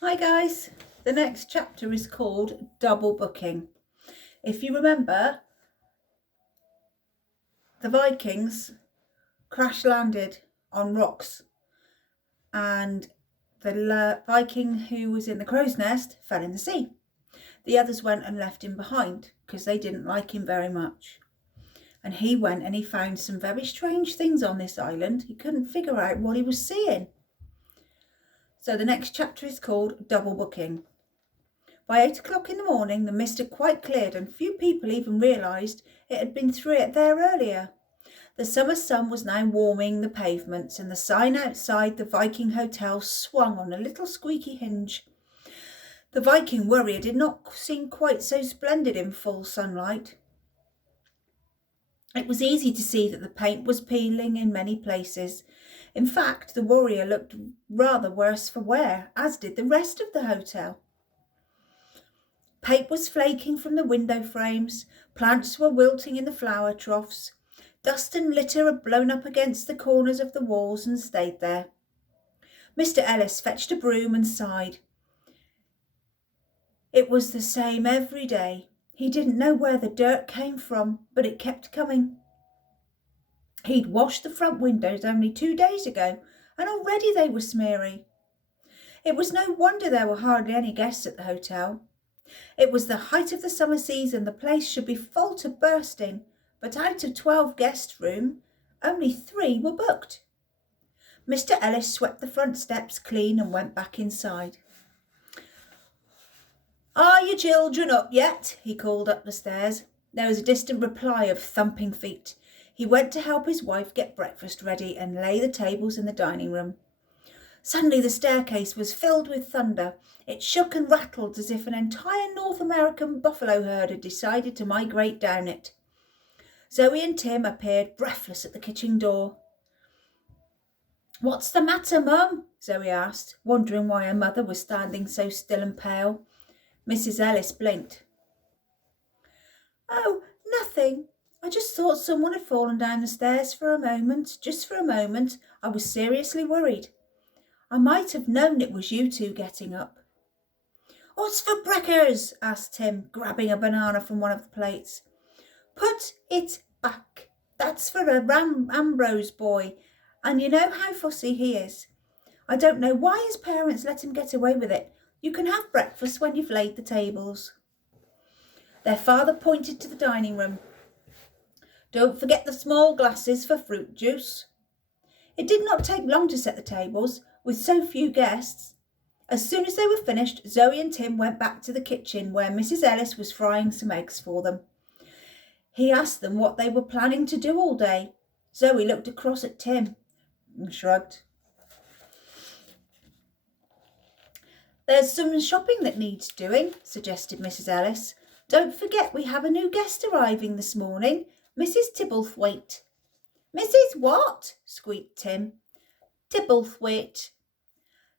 Hi guys, the next chapter is called Double Booking. If you remember, the Vikings crash landed on rocks and the Viking who was in the crow's nest fell in the sea. The others went and left him behind because they didn't like him very much. And he went and he found some very strange things on this island. He couldn't figure out what he was seeing. So the next chapter is called Double Booking. By 8 o'clock in the morning, the mist had quite cleared, and few people even realised it had been there earlier. The summer sun was now warming the pavements, and the sign outside the Viking hotel swung on a little squeaky hinge. The Viking Warrior did not seem quite so splendid in full sunlight. It was easy to see that the paint was peeling in many places. In fact, the Warrior looked rather worse for wear, as did the rest of the hotel. Paint was flaking from the window frames, plants were wilting in the flower troughs, dust and litter had blown up against the corners of the walls and stayed there. Mr. Ellis fetched a broom and sighed. It was the same every day. He didn't know where the dirt came from, but it kept coming. He'd washed the front windows only 2 days ago, and already they were smeary. It was no wonder there were hardly any guests at the hotel. It was the height of the summer season. The place should be full to bursting, but out of 12 guest rooms, only 3 were booked. Mr. Ellis swept the front steps clean and went back inside. "Are your children up yet?" he called up the stairs. There was a distant reply of thumping feet. He went to help his wife get breakfast ready and lay the tables in the dining room. Suddenly the staircase was filled with thunder. It shook and rattled as if an entire North American buffalo herd had decided to migrate down it. Zoe and Tim appeared breathless at the kitchen door. "What's the matter, Mum?" Zoe asked, wondering why her mother was standing so still and pale. Mrs. Ellis blinked. "Oh, nothing. I just thought someone had fallen down the stairs for a moment. Just for a moment. I was seriously worried. I might have known it was you two getting up." "What's for breakfast?" asked Tim, grabbing a banana from one of the plates. "Put it back. That's for a Ambrose boy, and you know how fussy he is. I don't know why his parents let him get away with it. You can have breakfast when you've laid the tables." Their father pointed to the dining room. "Don't forget the small glasses for fruit juice." It did not take long to set the tables, with so few guests. As soon as they were finished, Zoe and Tim went back to the kitchen where Mrs. Ellis was frying some eggs for them. He asked them what they were planning to do all day. Zoe looked across at Tim and shrugged. "There's some shopping that needs doing," suggested Mrs. Ellis. "Don't forget we have a new guest arriving this morning, Mrs. Tibblethwaite." "Mrs. what?" squeaked Tim. "Tibblethwaite."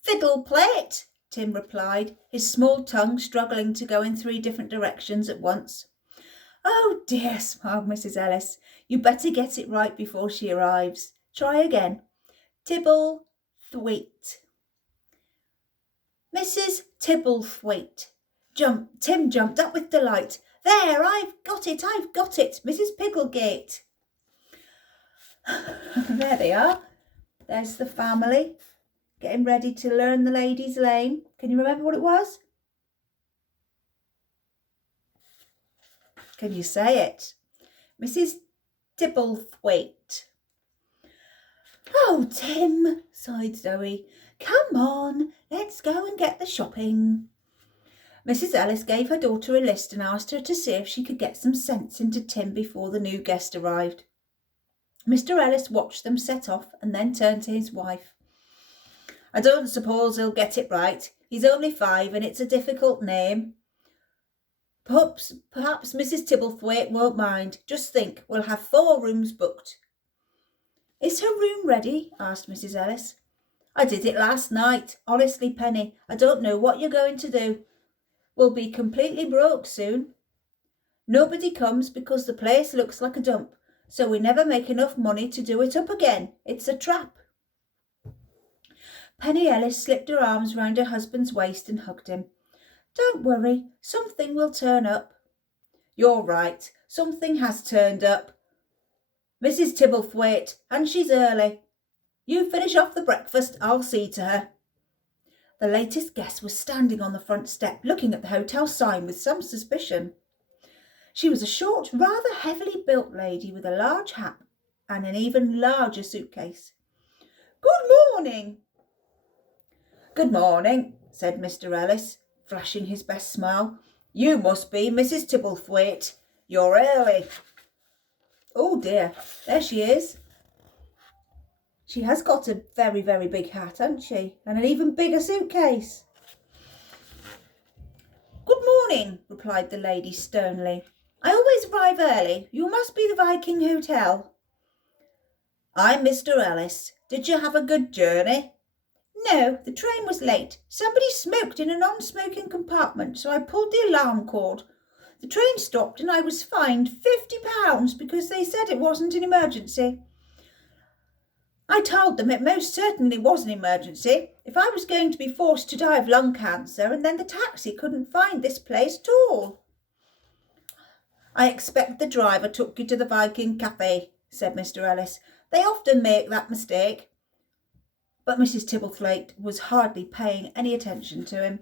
"Fiddle plate," Tim replied, his small tongue struggling to go in 3 different directions at once. "Oh dear," smiled Mrs. Ellis. "You better get it right before she arrives. Try again. Tibblethwaite." "Mrs. Tibblethwaite." Tim jumped up with delight. "There, I've got it, Mrs. Pigglegate." There they are. There's the family, getting ready to learn the ladies' lane. Can you remember what it was? Can you say it? Mrs. Tibblethwaite. "Oh, Tim," sighed Zoe. "Come on, let's go and get the shopping." Mrs. Ellis gave her daughter a list and asked her to see if she could get some sense into Tim before the new guest arrived. Mr. Ellis watched them set off and then turned to his wife. "I don't suppose he'll get it right. He's only 5 and it's a difficult name. Perhaps Mrs. Tibblethwaite won't mind. Just think, we'll have 4 rooms booked." "Is her room ready?" asked Mrs. Ellis. "I did it last night. Honestly, Penny, I don't know what you're going to do. We'll be completely broke soon. Nobody comes because the place looks like a dump, so we never make enough money to do it up again. It's a trap." Penny Ellis slipped her arms round her husband's waist and hugged him. Don't worry, something will turn up. You're right, something has turned up. Mrs. Tibblethwaite, and she's early. You finish off the breakfast, I'll see to her. The latest guest was standing on the front step looking at the hotel sign with some suspicion. She was a short, rather heavily built lady with a large hat and an even larger suitcase. Good morning. Good morning, said Mr. Ellis, flashing his best smile. You must be Mrs. Tibblethwaite. You're early. Oh dear, there she is. She has got a very, very big hat, hasn't she? And an even bigger suitcase. Good morning, replied the lady sternly. I always arrive early. You must be the Viking Hotel. I'm Mr. Ellis. Did you have a good journey? No, the train was late. Somebody smoked in a non-smoking compartment, so I pulled the alarm cord. The train stopped and I was fined £50 because they said it wasn't an emergency. I told them it most certainly was an emergency. If I was going to be forced to die of lung cancer, and then the taxi couldn't find this place at all. I expect the driver took you to the Viking Cafe, said Mr. Ellis. They often make that mistake. But Mrs. Tibblethwaite was hardly paying any attention to him.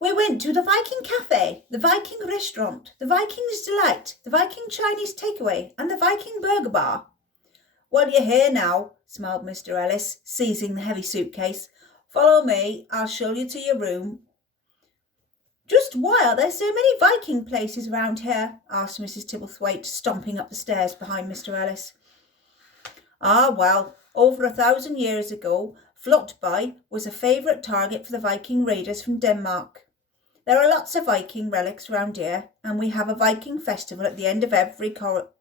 We went to the Viking Cafe, the Viking Restaurant, the Viking's Delight, the Viking Chinese Takeaway, and the Viking Burger Bar. Well, you're here now, smiled Mr. Ellis, seizing the heavy suitcase. Follow me, I'll show you to your room. Just why are there so many Viking places round here? Asked Mrs. Tibblethwaite, stomping up the stairs behind Mr. Ellis. Ah, well, over 1,000 years ago, Flotby was a favourite target for the Viking raiders from Denmark. There are lots of Viking relics round here, and we have a Viking festival at the end of every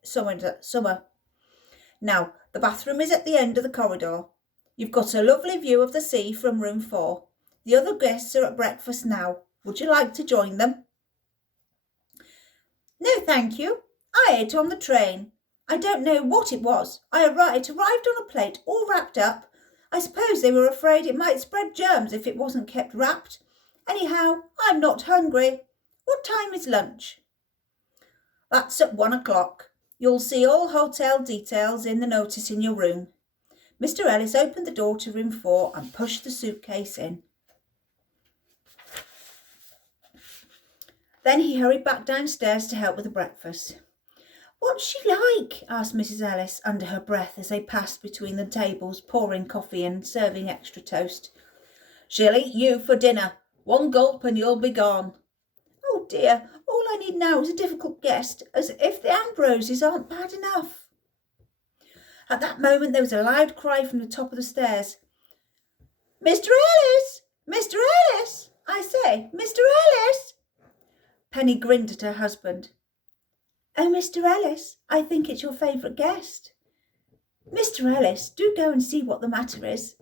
summer. Now, the bathroom is at the end of the corridor. You've got a lovely view of the sea from room 4. The other guests are at breakfast now. Would you like to join them? No, thank you. I ate on the train. I don't know what it was. It arrived on a plate all wrapped up. I suppose they were afraid it might spread germs if it wasn't kept wrapped. Anyhow, I'm not hungry. What time is lunch? That's at 1 o'clock. You'll see all hotel details in the notice in your room. Mr. Ellis opened the door to room 4 and pushed the suitcase in. Then he hurried back downstairs to help with the breakfast. What's she like? Asked Mrs. Ellis under her breath as they passed between the tables, pouring coffee and serving extra toast. She'll eat you for dinner. 1 gulp and you'll be gone. Oh dear, all I need now is a difficult guest, as if the Ambroses aren't bad enough. At that moment there was a loud cry from the top of the stairs. Mr. Ellis! Mr. Ellis! I say, Mr. Ellis! Penny grinned at her husband. Oh, Mr. Ellis, I think it's your favourite guest. Mr. Ellis, do go and see what the matter is.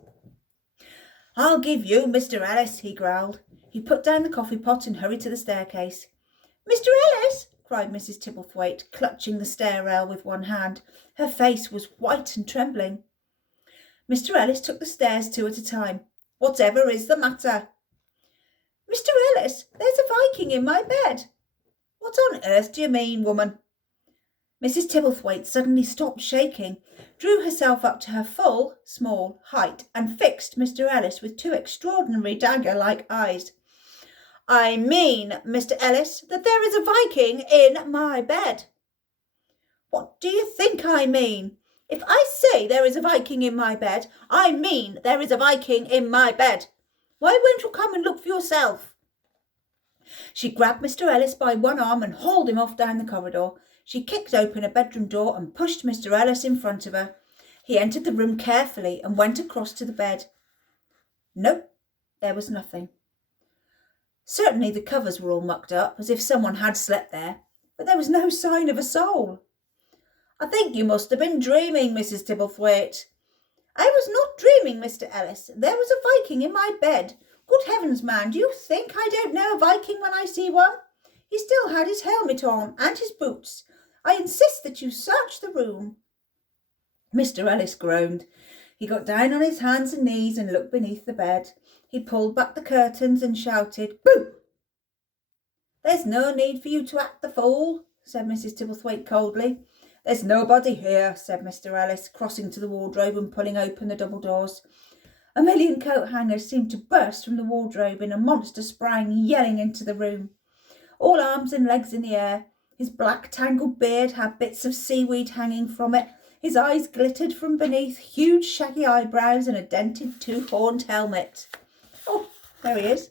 I'll give you, Mr. Ellis, he growled. He put down the coffee pot and hurried to the staircase. Mr. Ellis, cried Mrs. Tibblethwaite, clutching the stair rail with one hand. Her face was white and trembling. Mr. Ellis took the stairs 2 at a time. Whatever is the matter? Mr. Ellis, there's a Viking in my bed. What on earth do you mean, woman? Mrs. Tibblethwaite suddenly stopped shaking, drew herself up to her full, small height, and fixed Mr. Ellis with 2 extraordinary dagger-like eyes. I mean, Mr. Ellis, that there is a Viking in my bed. What do you think I mean? If I say there is a Viking in my bed, I mean there is a Viking in my bed. Why won't you come and look for yourself? She grabbed Mr. Ellis by one arm and hauled him off down the corridor. She kicked open a bedroom door and pushed Mr. Ellis in front of her. He entered the room carefully and went across to the bed. Nope, there was nothing. Certainly the covers were all mucked up, as if someone had slept there, but there was no sign of a soul. I think you must have been dreaming, Mrs. Tibblethwaite. I was not dreaming, Mr. Ellis. There was a Viking in my bed. Good heavens, man, do you think I don't know a Viking when I see one? He still had his helmet on and his boots. I insist that you search the room. Mr. Ellis groaned. He got down on his hands and knees and looked beneath the bed. He pulled back the curtains and shouted, "Boo!" "There's no need for you to act the fool," said Mrs. Tibblethwaite coldly. "There's nobody here," said Mr. Ellis, crossing to the wardrobe and pulling open the double doors. A million coat hangers seemed to burst from the wardrobe, and a monster sprang yelling into the room, all arms and legs in the air. His black tangled beard had bits of seaweed hanging from it. His eyes glittered from beneath huge shaggy eyebrows and a dented two-horned helmet. Oh, there he is.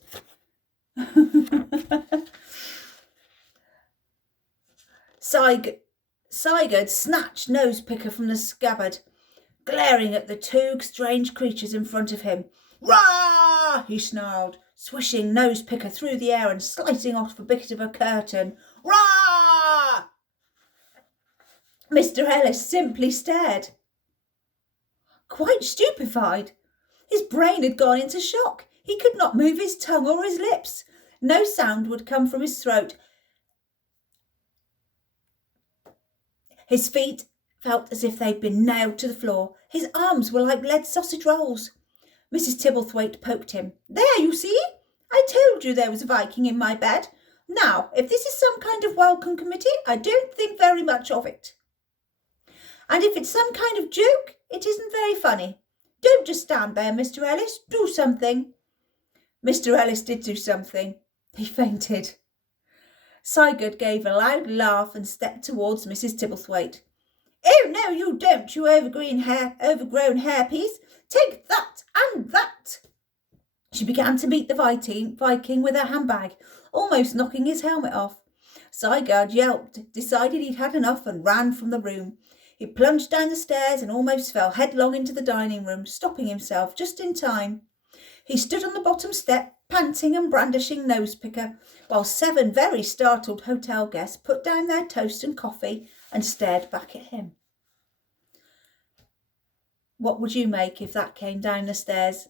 Sigurd snatched Nosepicker from the scabbard, glaring at the two strange creatures in front of him. "Rah!" he snarled, swishing Nosepicker through the air and slicing off a bit of a curtain. "Rah!" Mr. Ellis simply stared, quite stupefied. His brain had gone into shock. He could not move his tongue or his lips. No sound would come from his throat. His feet felt as if they'd been nailed to the floor. His arms were like lead sausage rolls. Mrs. Tibblethwaite poked him. "There, you see? I told you there was a Viking in my bed. Now, if this is some kind of welcome committee, I don't think very much of it. And if it's some kind of joke, it isn't very funny. Don't just stand there, Mr. Ellis. Do something." Mr. Ellis did do something. He fainted. Sigurd gave a loud laugh and stepped towards Mrs. Tibblethwaite. "Oh, no, you don't, you overgrown hairpiece. Take that and that." She began to beat the Viking with her handbag, almost knocking his helmet off. Sigurd yelped, decided he'd had enough, and ran from the room. He plunged down the stairs and almost fell headlong into the dining room, stopping himself just in time. He stood on the bottom step, panting and brandishing Nosepicker, while 7 very startled hotel guests put down their toast and coffee and stared back at him. What would you make if that came down the stairs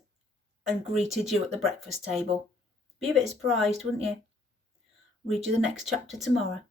and greeted you at the breakfast table? Be a bit surprised, wouldn't you? Read you the next chapter tomorrow.